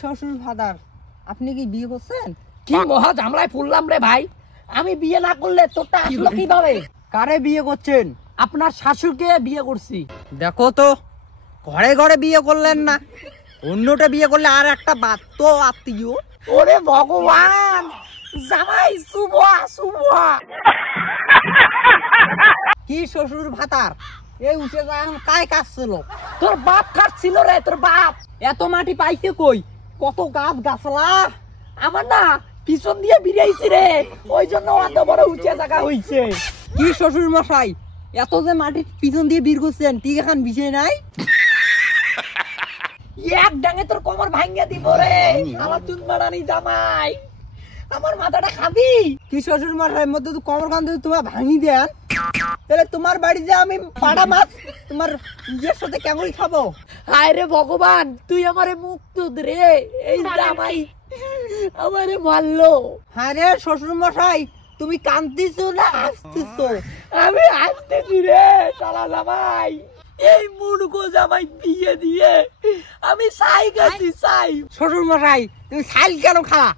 শ্বশুর ফাদার, আপনি কি বিয়ে করছেন? কি মহা ঝামলায় পড়লাম রে ভাই। আমি বিয়ে না করলে তোরটা আসলো কিভাবে? কারে বিয়ে করছেন? আপনার শাশুড়কে বিয়ে করছি। দেখো তো, ঘরে ঘরে বিয়ে করলেন না, অন্যটা বিয়ে করলে আর একটা বাদ তো আত্মীয়। ওরে ভগবান, জামাই শুভা শুভা। কি শ্বশুর ভাতার, এই উঠে এখন কায় কাজ ছিল? তোর বাপ খাচ্ছিল রে, তোর বাপ। এত মাটি পাইছে কই? কত গাছ গাছলা। আমার না পিছন দিয়ে বিরিয়াইছি রে, ওই জন্য অত বড় উঁচে জায়গা হইছে। কি শ্বশুর মশাই, এত যে মাটি পিছন দিয়ে বীর করছেন, ঠিক এখন বিষয় নাই? এক ডাঙে তোর কোমর ভাঙিয়ে দিব রে, আমার চুন বাড়ানি জামাই। আমার মাথাটা খাবি? কি শ্বশুর মশাই, মধ্যে তো কমর কান তোমার ভাঙি দেন, তাহলে তোমার বাড়িতে আমি পাড়া মাছ তোমার ইয়ের সাথে কেমন খাবো? হায় রে ভগবান, তুই আমারে মুক্ত রে, এই জামাই আমারে মারলো। হ্যাঁ রে শ্বশুর মশাই, তুমি কাঁদতেছো না হাসতেছো? আমি হাসতেছি রে শালা জামাই। এই মুরগো জামাই বিয়ে দিয়ে আমি চাই গেছি চাই। শ্বশুর মশাই, তুমি ছাইল কেন খাওয়া?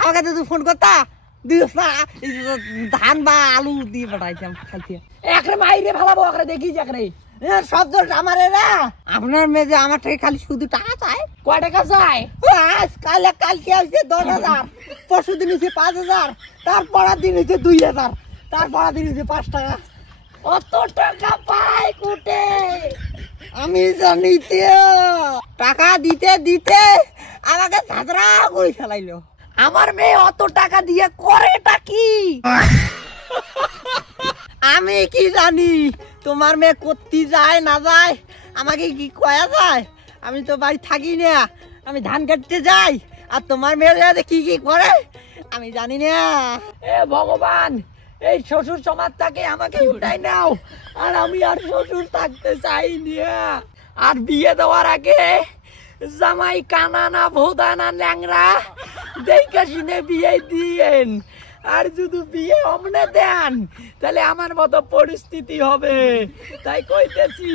আমাকে তো ফোন করতা, দিস না ধান বা আলু দিয়ে পাঠাইতাম খাইতে। একরে মাইরে ভালাবো, একরে দেখিস একরে। সব দোষ আমার না, আপনার মেয়ে যে আমার থেকে খালি শুধু টাকা চায়। কয় টাকা চাই? কালকে আসছে 10,000, পরশু দিন হচ্ছে 5,000, তারপরের দিন হচ্ছে 2,000, তারপরের দিন হচ্ছে 5 টাকা। অত টাকা পাই কোটে? আমি জানি টাকা দিতে দিতে আমাকে ঝাঁঝরা করে ফেলাইলো। আমার মেয়ে অত টাকা দিয়ে করেটা কি? আমি কি জানি তোমার মেয়ে করতে যায় না যায়, আমাকে কি কয়া যায়? আমি তো বাড়ি থাকি না, আমি ধান কাটতে যাই, আর তোমার মেয়ে কি কি করে আমি জানি না। এ ভগবান, এই শ্বশুর সমাজটাকে আমাকে উঠাই নাও, আর আমি আর শ্বশুর থাকতে চাই না। আর বিয়ে দেওয়ার আগে জামাই কানা না ভোদা না ল্যাংরা দেখে শুনে বিয়ে দিয়েন। আর যদি বিয়ে অমনে দেন তাহলে আমার মতো পরিস্থিতি হবে। তাই কইতেছি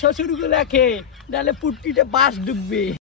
শ্বশুর গুলাকে, নাহলে পুটকিতে বাস ডুববে।